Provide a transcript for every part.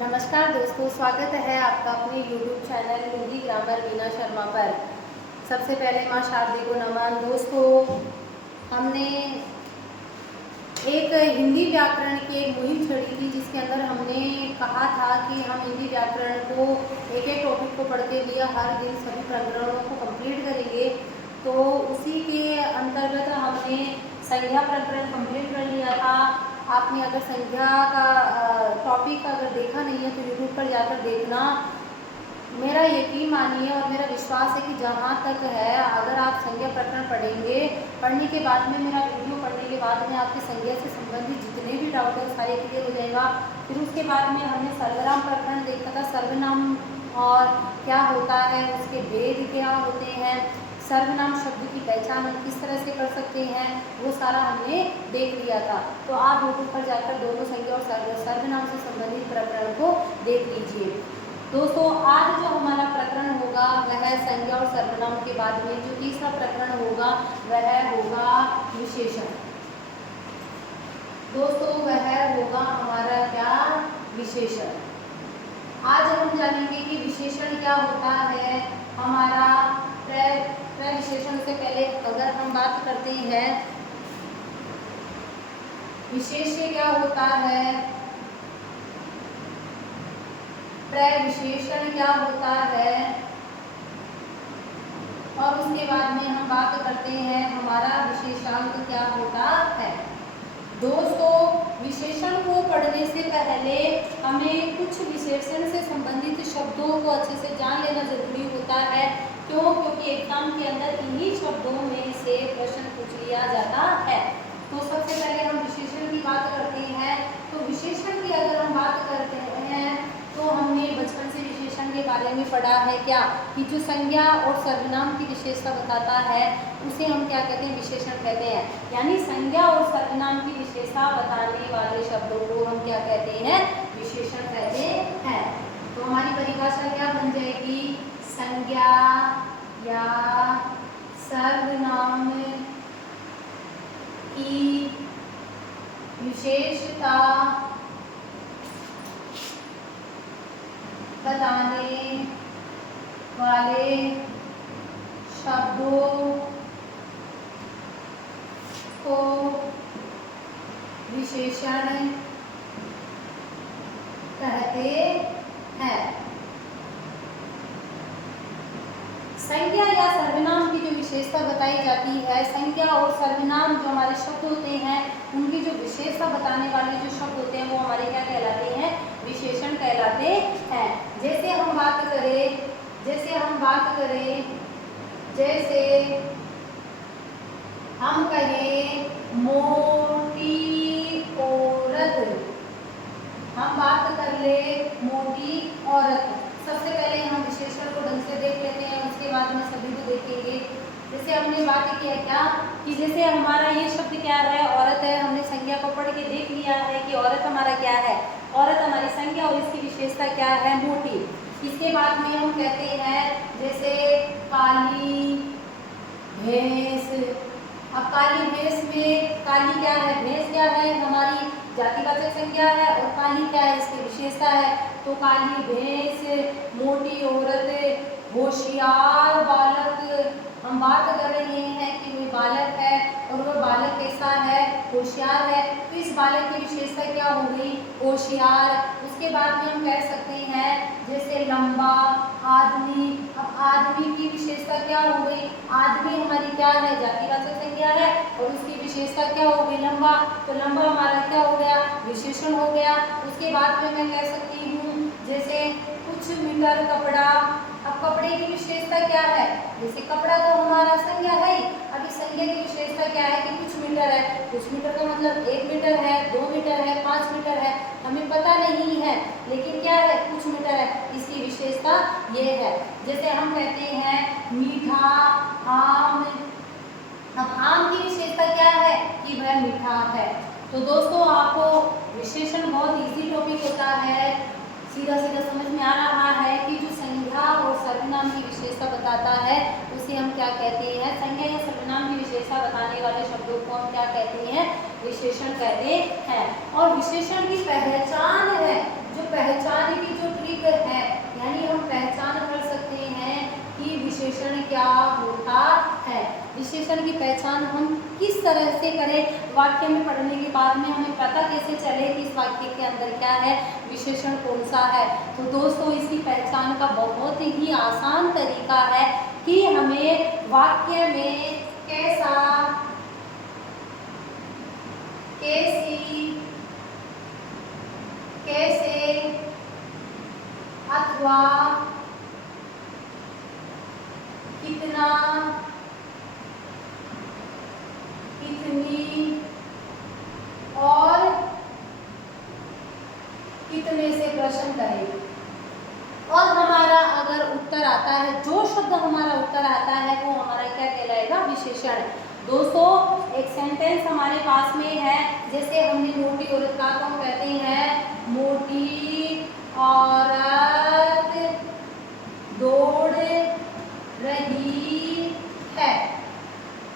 नमस्कार दोस्तों, स्वागत है आपका अपने YouTube channel Hindi grammar Veena Sharma पर। सबसे पहले माँ शारदे को नमन। दोस्तों, हमने एक हिंदी व्याकरण की एक मुहिम छड़ी थी जिसके अंदर हमने कहा था कि हम हिंदी व्याकरण को एक एक टॉपिक को पढ़ते हुए हर दिन सभी प्रकरणों को कंप्लीट करेंगे। तो उसी के अंतर्गत हमने संज्ञा प्रकरण कंप्लीट कर लिया था। आपने अगर संज्ञा का टॉपिक अगर देखा नहीं है तो यूट्यूब पर जाकर देखना। मेरा यकीन मानिए और मेरा विश्वास है कि जहाँ तक है, अगर आप संज्ञा प्रकरण पढ़ेंगे, पढ़ने के बाद में मेरा वीडियो पढ़ने के बाद में आपके संज्ञा से संबंधित जितने भी डाउट है सारे क्लियर हो जाएगा। फिर उसके बाद में हमने सर्वनाम प्रकरण देखा था, सर्वनाम और क्या होता है, उसके भेद क्या होते हैं, सर्वनाम शब्द की पहचान हम किस तरह से कर सकते हैं, वो सारा हमने देख लिया था। तो आप यूट्यूब पर जाकर दोनों संज्ञा और सर्वनाम से संबंधित प्रकरण को देख लीजिए। दोस्तों, आज जो हमारा प्रकरण होगा वह है संज्ञा और सर्वनाम के बाद में जो तीसरा प्रकरण होगा वह होगा विशेषण। दोस्तों, वह होगा हमारा क्या, विशेषण। आज हम जानेंगे कि विशेषण क्या होता है। हमारा प्रविशेषण से पहले अगर हम बात करते हैं विशेष्य क्या होता है, प्रविशेषण क्या होता है, और उसके बाद में हम बात करते हैं हमारा विशेषांक क्या होता है। दोस्तों, विशेषण को पढ़ने से पहले हमें कुछ विशेषण से संबंधित शब्दों को अच्छे से जान लेना जरूरी होता है। क्यों? क्योंकि एग्जाम के अंदर इन्हीं शब्दों में से प्रश्न पूछ लिया जाता है। तो सबसे पहले हम विशेषण की बात करते हैं। तो विशेषण की अगर हम बात करते हैं तो हमने बचपन से विशेषण के बारे में पढ़ा है क्या, कि जो संज्ञा और सर्वनाम की विशेषता बताता है उसे हम क्या कहते हैं, विशेषण कहते हैं। यानी संज्ञा और सर्वनाम की विशेषता बताने वाले शब्दों को हम क्या कहते हैं, विशेषण कहते हैं। तो हमारी परिभाषा क्या बन जाएगी, संज्ञा या सर्वनाम की विशेषता बताने वाले शब्दों को विशेषण कहते हैं। संज्ञा या सर्वनाम की जो विशेषता बताई जाती है, संज्ञा और सर्वनाम जो हमारे शब्द होते हैं उनकी जो विशेषता बताने वाले जो शब्द होते हैं वो हमारे क्या कहलाते हैं, विशेषण कहलाते हैं। जैसे हम बात करें जैसे हम कहें मोटी औरत, हम बात कर ले मोटी औरत। सबसे पहले हम विशेषण को ढंग से देख लेते हैं, उसके बाद में सभी को देखेंगे। जैसे हमने बात किया क्या, कि जैसे हमारा ये शब्द क्या है, औरत है। हमने संज्ञा को पढ़ के देख लिया है कि औरत हमारा क्या है, औरत हमारी संज्ञा और इसकी विशेषता क्या है, मोटी। इसके बाद में हम कहते हैं जैसे काली भैंस। अब काली भैंस में काली क्या है, भैंस क्या है, हमारी जातिवाचक संज्ञा है, और काली क्या है, इसकी विशेषता है। तो काली भैंस, मोटी औरत, होशियार बालक। हम बात कर रहे हैं कि वह बालक है और वह बालक कैसा है, होशियार है। तो इस बालक की विशेषता क्या हो गई, होशियार। उसके बाद में हम कह सकते हैं जैसे लंबा आदमी। अब आदमी की विशेषता क्या हो गई, आदमी हमारी क्या है, जातिवाचक संज्ञा है और उसकी विशेषता क्या हो गई, लंबा। तो लंबा हमारा क्या हो गया, विशेषण हो गया। उसके बाद में मैं कह सकती हूँ जैसे कुछ मीटर कपड़ा। अब कपड़े की विशेषता क्या है, जैसे कपड़ा तो हमारा संज्ञा है। अब इस संज्ञा की विशेषता क्या है कि कुछ मीटर है। कुछ मीटर का मतलब 1 मीटर है, 2 मीटर है, 5 मीटर है, हमें पता नहीं है, लेकिन क्या है, कुछ मीटर है। इसकी विशेषता ये है। जैसे हम कहते हैं मीठा आम। अब आम की विशेषता क्या है कि वह मीठा है। तो दोस्तों, आपको विशेषण बहुत इजी टॉपिक होता है, सीधा सीधा समझ में आ रहा है कि जो संज्ञा और सर्वनाम की विशेषता बताता है उसे हम क्या कहते हैं, संज्ञा या सर्वनाम की विशेषता बताने वाले शब्दों को हम क्या कहते हैं, विशेषण कहते हैं। और विशेषण की पहचान है, जो पहचान की जो ट्रिक है, यानी हम पहचान कर सकते हैं कि विशेषण क्या होता है। विशेषण की पहचान हम किस तरह से करें, वाक्य में पढ़ने के बाद में हमें पता कैसे चले कि इस वाक्य के अंदर क्या है, विशेषण कौन सा है। तो दोस्तों इसकी पहचान का बहुत ही आसान तरीका है कि हमें वाक्य में कैसा, कैसी, कैसे अथवा कितना, कितनी और कितने से प्रश्न करें। और हमारा अगर उत्तर आता है, जो शब्द हमारा उत्तर आता है वो हमारा क्या कहलाएगा, विशेषण। दोस्तों एक सेंटेंस हमारे पास में है, जैसे हमने मोटी औरत का, तो हम कहते हैं मोटी औरत दौड़ रही है।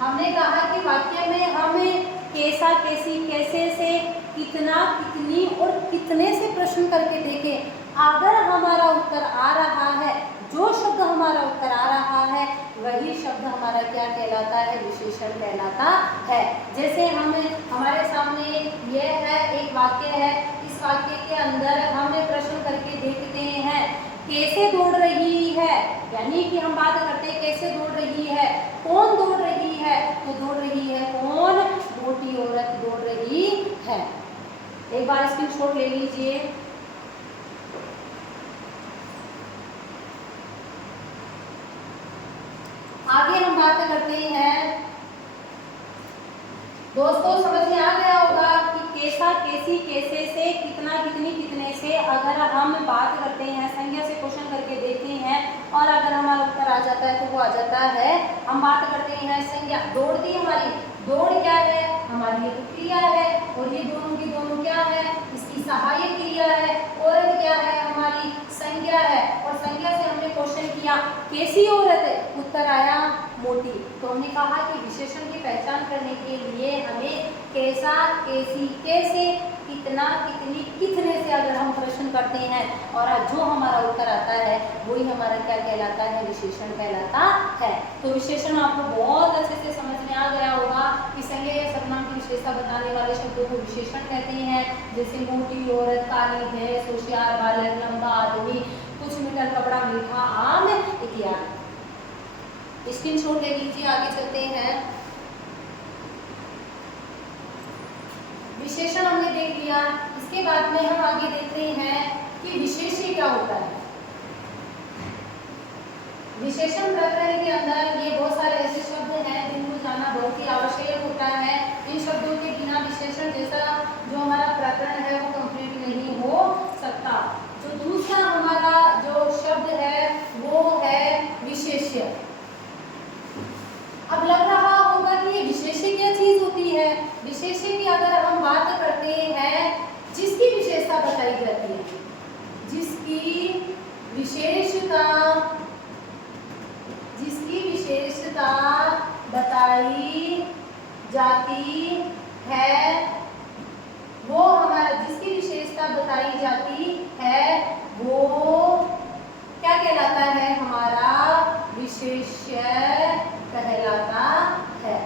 हमने कहा कि वाक्य में हमें कैसा, कैसी, कैसे से कितना, कितनी और कितने से प्रश्न करके देखें। अगर हमारा उत्तर आ रहा है, जो शब्द हमारा उत्तर आ रहा है वही शब्द हमारा क्या कहलाता है, विशेषण कहलाता है। जैसे हमारे सामने ये है, एक वाक्य है, इस वाक्य के अंदर हमें प्रश्न करके देखते हैं कैसे दौड़ रही है, यानी कि हम बात करते हैं कैसे दौड़ रही है, कौन दौड़ रही है, तो दौड़ रही है कौन, मोटी औरत दौड़ रही है। एक बार स्क्रीनशॉट ले लीजिए। आगे हम बात करते हैं, दोस्तों समझ में आ गया होगा कि कैसा, कैसी, कैसे से, कितना, कितनी, कितने से अगर हम बात करते हैं, संज्ञा से क्वेश्चन करके देखते हैं और अगर हमारा उत्तर आ जाता है तो वो आ जाता है, हम बात करते हैं संज्ञा। दौड़ती हमारी, दौड़ क्या है, हमारी एक क्रिया है और ये दोनों की दोनों क्या है, इसकी सहायक क्रिया है। औरत क्या है, हमारी संज्ञा है और संज्ञा से हमने क्वेश्चन किया कैसी औरत है, उत्तर आया मोटी। तो हमने कहा कि विशेषण की पहचान करने के लिए हमें कैसा, कैसी, कैसे, कितना, कितनी, कितने से अगर हम प्रश्न करते हैं और जो हमारा उत्तर आता है वही हमारा क्या कहलाता है, विशेषण कहलाता है। तो विशेषण आपको बहुत अच्छे से समझ में आ गया होगा कि संज्ञा या सर्वनाम की विशेषता बताने वाले शब्दों को विशेषण कहते हैं। जैसे मोटी औरत, काली भैंस, होशियार बालक, लंबा आदमी, कुछ मीटर कपड़ा, मीठा आम इत्यादि। स्क्रीनशॉट ले लीजिए, आगे चलते हैं। विशेषण हमने देख लिया, इसके बाद में हम आगे देखते हैं कि विशेष्य क्या होता है। विशेषण प्रकरण के अंदर ये बहुत सारे ऐसे शब्द हैं जिनको जानना बहुत ही आवश्यक होता है। इन शब्दों के बिना विशेषण जैसा जो हमारा प्रकरण है वो कंप्लीट नहीं हो सकता। जो दूसरा हमारा जो शब्द है वो है विशेष्य। अब लग रहा होगा कि ये विशेष्य क्या चीज होती है। विशेष्य की अगर हम बात करते हैं, जिसकी विशेषता बताई जाती है, जिसकी विशेषता बताई जाती है, वो हमारा जिसकी विशेषता बताई जाती है वो क्या कहलाता है, हमारा विशेष्य कहलाता है।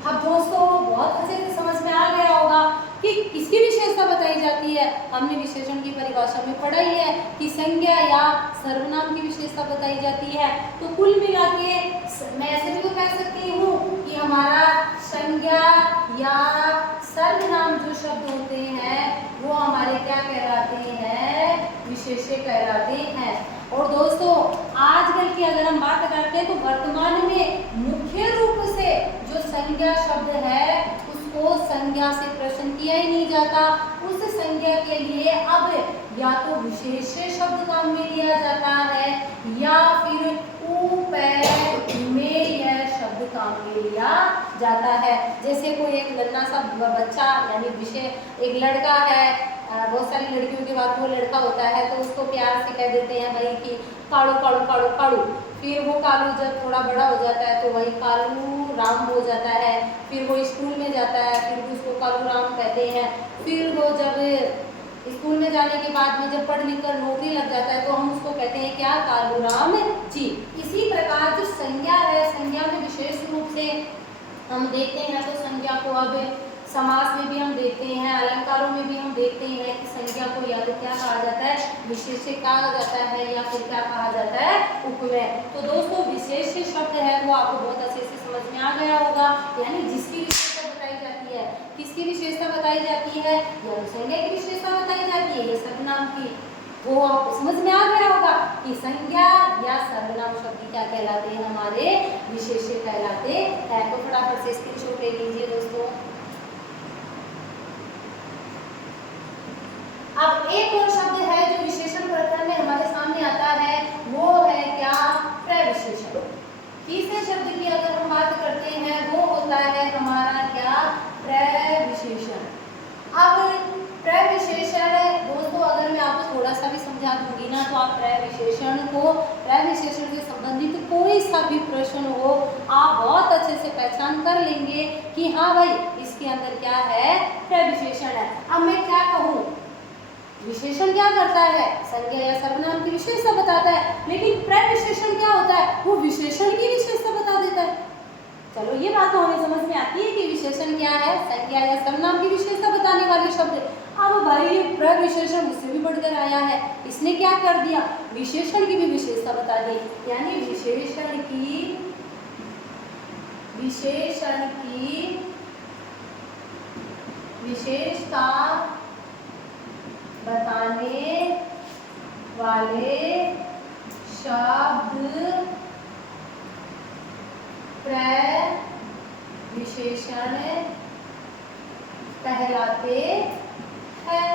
अब दोस्तों बहुत अच्छे से समझ में आ गया होगा कि किसकी विशेषता बताई जाती है। हमने विशेषण की परिभाषा में पढ़ा ही है कि संज्ञा या सर्वनाम की विशेषता बताई जाती है। तो कुल मिला के मैं ऐसे भी तो कह सकती हूँ कि हमारा संज्ञा या सर्वनाम जो शब्द होते हैं वो हमारे क्या कहलाते हैं, विशेष्य कहलाते हैं। और दोस्तों आजकल की अगर हम बात करते हैं तो वर्तमान में मुख्य रूप से जो संज्ञा शब्द है उसको संज्ञा से प्रश्न किया ही नहीं जाता। उस संज्ञा के लिए अब या तो विशेष्य शब्द काम में लिया जाता है या फिर में यह शब्द काम में लिया जाता है। जैसे कोई एक नन्हा सा बच्चा यानी विषय एक लड़का है, बहुत सारी लड़कियों के बाद वो लड़का होता है तो उसको प्यार से कह देते हैं भाई कि कालू कालू कालू कालू। फिर वो कालू जब थोड़ा बड़ा हो जाता है तो वही कालू राम हो जाता है। फिर वो स्कूल में जाता है, फिर उसको कालू राम कहते हैं। फिर वो जब स्कूल में जाने के बाद में जब पढ़ लिख कर नौकरी लग जाता है तो हम उसको कहते हैं क्या, कालूराम जी। इसी प्रकार जो संज्ञा है, संज्ञा में विशेष रूप से हम देखते हैं तो संज्ञा को अब समास में भी हम देखते हैं, अलंकारों में भी हम देखते हैं कि संज्ञा को या तो क्या कहा जाता है, विशेष्य कहा जाता है या फिर क्या कहा जाता है, उपमेय। तो दोस्तों विशेष्य शब्द है वो आपको बहुत अच्छे से समझ में आ गया होगा, यानी जिसकी विशेषता बताई जाती है। किसकी विशेषता बताई जाती है, या तो संज्ञा की विशेषता बताई जाती है या सर्वनाम की, वो आपको समझ में आ गया होगा कि संज्ञा या सर्वनाम शब्द क्या कहलाते हैं, हमारे विशेष्य कहलाते हैं। तो फटाफट से स्क्रीनशॉट ले लीजिए दोस्तों। अब एक और शब्द है जो विशेषण प्रकरण में हमारे सामने आता है, वो है क्या, प्रविशेषण। तीसरे शब्द की अगर हम बात करते हैं वो होता है हमारा क्या, प्रविशेषण। अब प्रविशेषण दोस्तों अगर मैं आपको थोड़ा सा भी समझा दूंगी ना तो आप प्रविशेषण से संबंधित कोई सा भी प्रश्न हो आप बहुत अच्छे से पहचान कर लेंगे कि हाँ भाई इसके अंदर क्या है, प्रविशेषण है। अब मैं क्या कहूँ, विशेषण क्या करता है, संज्ञा या सर्वनाम की विशेषता बताता है, लेकिन प्रविशेषण क्या होता है, वो विशेषण की विशेषता बता देता है। चलो ये बात तो हमें समझ में आती है कि विशेषण क्या है, संज्ञा या सर्वनाम की विशेषता बताने वाले शब्द। अब भाई ये प्रविशेषण उससे भी बढ़कर आया है, इसने क्या कर दिया, विशेषण की भी विशेषता बता दी, यानी विशेषण की विशेषता बताने वाले शब्द प्रविशेषण कहलाते हैं।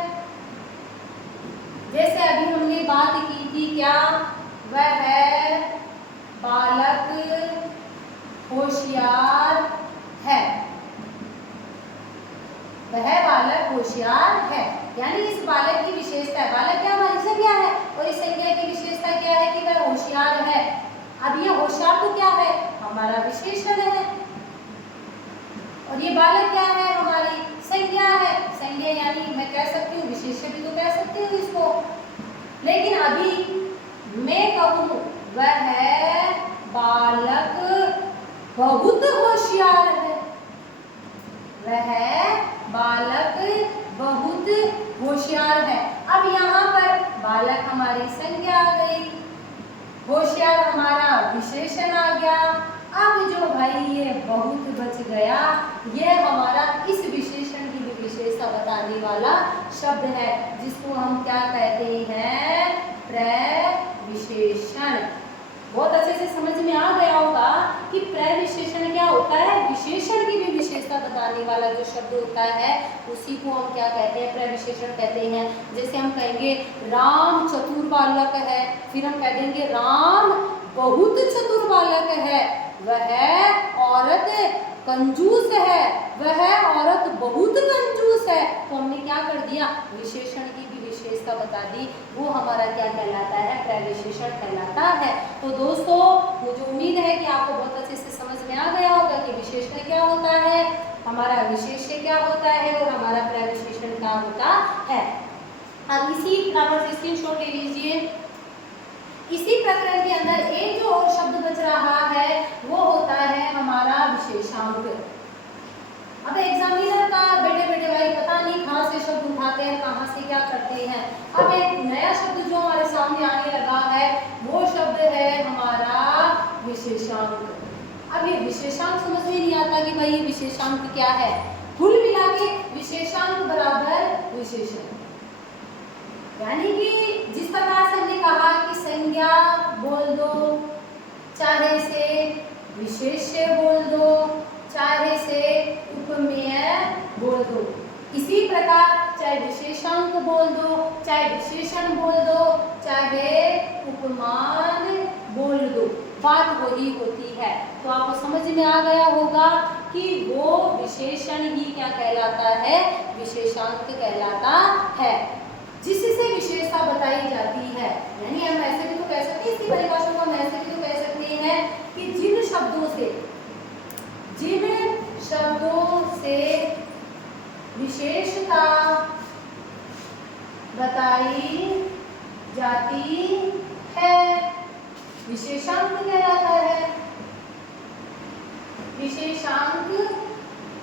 जैसे अभी हमने बात की थी क्या, वह बालक होशियार है, वह बालक होशियार है, यानी इस बालक की विशेषता है, बालक क्या हमारी संज्ञा है और इस संज्ञा की विशेषता क्या है कि वह होशियार है। अब ये होशियार तो क्या है, हमारा विशेषण है, और ये बालक क्या है, हमारी संज्ञा है। संज्ञा यानी मैं कह सकती हूँ विशेषण भी तो कह सकती हूँ इसको, लेकिन अभी मैं कहूँ वह बालक बहुत होशियार है, वह बालक बहुत होशियार है। अब यहाँ पर बालक हमारी संज्ञा आ गई, होशियार हमारा विशेषण आ गया। अब जो भाई ये बहुत बच गया, ये हमारा इस विशेषण की भी विशेषता बताने वाला शब्द है, जिसको हम क्या कहते हैं, प्रविशेषण। बहुत अच्छे से समझ में आ गया होगा कि प्रविशेषण क्या होता है, विशेषण की भी विशेषता बताने वाला जो शब्द होता है उसी को हम क्या कहते हैं, प्रविशेषण कहते हैं। जैसे हम कहेंगे राम चतुर बालक है, फिर हम कह देंगे राम बहुत चतुर बालक है, वह औरत कंजूस है, वह औरत बहुत कंजूस है। तो हमने क्या कर दिया, विशेषण की भी विशेषता बता दी, वो हमारा क्या कहलाता है, प्रविशेषण कहलाता है। तो दोस्तों मुझे उम्मीद है कि आपको बहुत अच्छे से समझ में आ गया होगा कि विशेषण क्या होता है, हमारा विशेष्य क्या होता है और हमारा प्रविशेषण क्या होता है। अब इसी प्रकार से स्क्रीनशॉट ले लीजिए। इसी प्रकरण के अंदर एक जो और शब्द बच रहा है वो होता है हमारा विशेषांक। अब एग्जामिनर का बेटे बेटे भाई पता नहीं कहाँ से शब्द उठाते हैं, कहाँ से क्या करते हैं। अब एक नया शब्द जो हमारे सामने आने लगा है वो शब्द है हमारा विशेषांक। अब ये विशेषांक समझ में नहीं आता कि भाई ये विशेषांक क्या है। कुल मिला के विशेषांक बराबर विशेषण, यानी कि जिस प्रकार से हमने कहा कि संज्ञा बोल दो, चाहे से विशेष्य बोल दो, चाहे से उपमेय बोल दो, इसी प्रकार चाहे विशेषांक बोल दो, चाहे विशेषण बोल दो, चाहे उपमान बोल दो, बात वही होती है। तो आपको समझ में आ गया होगा कि वो विशेषण ही क्या कहलाता है, विशेषांक कहलाता है, जिससे विशेषता बताई जाती है। यानी हम ऐसे भी तो कह सकते हैं, इसकी परिभाषा को हम ऐसे भी तो कह सकते हैं कि जिन शब्दों से विशेषता बताई जाती है। विशेषांक कहलाता है, विशेषांक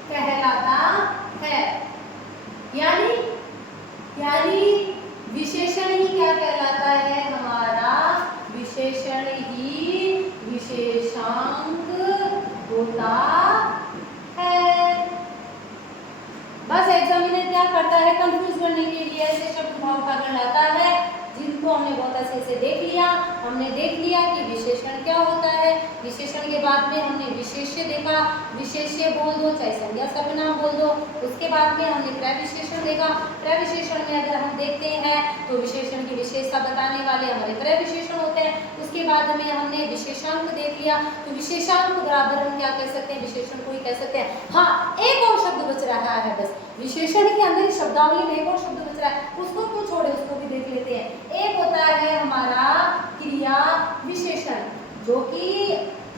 कहलाता है। यानी विशेषण ही क्या कहलाता है हमारा, विशेषण ही विशेषांक होता है। बस एग्जामिनर क्या करता है, कंफ्यूज करने के लिए ऐसे शब्द भाव का लाता है जिनको हमने बहुत अच्छे से देख लिया। हमने देख लिया कि विशेषण क्या होता है। विशेषण के बाद में हमने विशेष्य देखा, विशेष्य बोल दो चाहे संज्ञा सर्वनाम बोल दो। उसके बाद में हमने प्रविशेषण देखा। प्रविशेषण में अगर हम देखते हैं तो विशेषण की विशेषता बताने वाले हमारे प्रविशेषण होते हैं। उसके बाद में हमने विशेषांक देख लिया, तो विशेषांक बराबर हम क्या कह सकते हैं, विशेषण को ही कह सकते हैं। हाँ, एक और शब्द बच रहा है, बस विशेषण के अंदर शब्दावली में एक और शब्द बच रहा है, उसको क्यों छोड़े, उसको भी देख लेते हैं। एक होता है हमारा क्रिया विशेषण, जो कि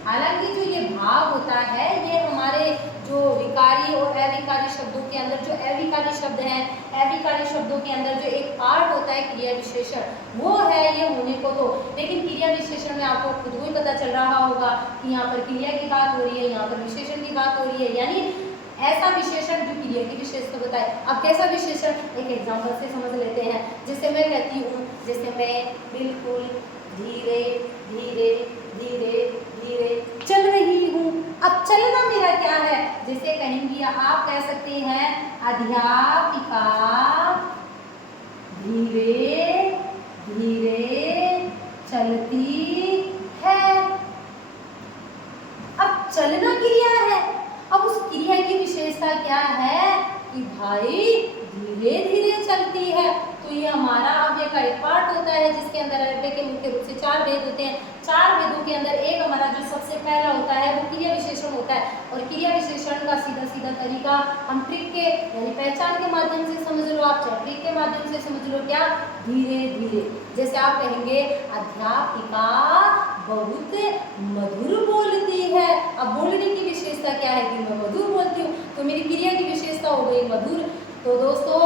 हालांकि जो ये भाग होता है ये हमारे जो विकारी और अविकारी शब्दों के अंदर, जो अविकारी शब्द हैं, अविकारी शब्दों के अंदर जो एक पार्ट होता है क्रिया विशेषण, वो है ये होने को तो। लेकिन क्रिया विशेषण में आपको खुद को ही पता चल रहा होगा कि यहाँ पर क्रिया की बात हो रही है, यहाँ पर विशेषण की बात हो रही है, यानी ऐसा विशेषण जो क्रिया की विशेषता बताए। अब कैसा विशेषण, एक एग्जांपल से समझ लेते हैं। जैसे मैं कहती हूँ, जैसे मैं बिल्कुल धीरे धीरे धीरे धीरे चल रही हूँ। अब चलना मेरा क्या है, जैसे कहेंगी आप कह सकते हैं अध्यापिका धीरे धीरे चलती है। अब चलना क्रिया है, अब उस क्रिया की विशेषता क्या है कि भाई धीरे धीरे चलती है। तो ये हमारा अव्यय का एक पार्ट होता है जिसके अंदर अव्यय के मुख्य रूप से 4 भेद होते हैं। 4 भेदों के अंदर एक हमारा जो सबसे पहला होता है वो क्रिया विशेषण होता है। और क्रिया विशेषण का सीधा सीधा तरीका हम ट्रिक के यानी पहचान के माध्यम से समझ लो, आप चाहे ट्रिक के माध्यम से समझ लो, क्या, धीरे धीरे। जैसे आप कहेंगे अध्यापिका बहुत मधुर बोलती है। अब बोलने की विशेषता क्या है कि मैं मधुर बोलती हूँ, तो मेरी क्रिया की विशेषता हो गई मधुर। तो दोस्तों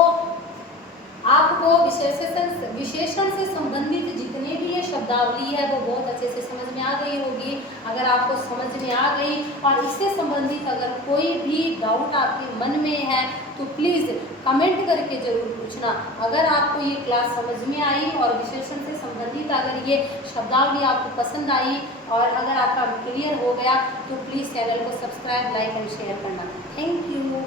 आपको विशेषण से संबंधित जितने भी ये शब्दावली है वो बहुत अच्छे से समझ में आ गई होगी। अगर आपको समझ में आ गई और इससे संबंधित अगर कोई भी डाउट आपके मन में है तो प्लीज़ कमेंट करके ज़रूर पूछना। अगर आपको ये क्लास समझ में आई और विशेषण से संबंधित अगर ये शब्दावली आपको पसंद आई और अगर आपका क्लियर हो गया तो प्लीज़ चैनल को सब्सक्राइब, लाइक और शेयर करना। Thank you.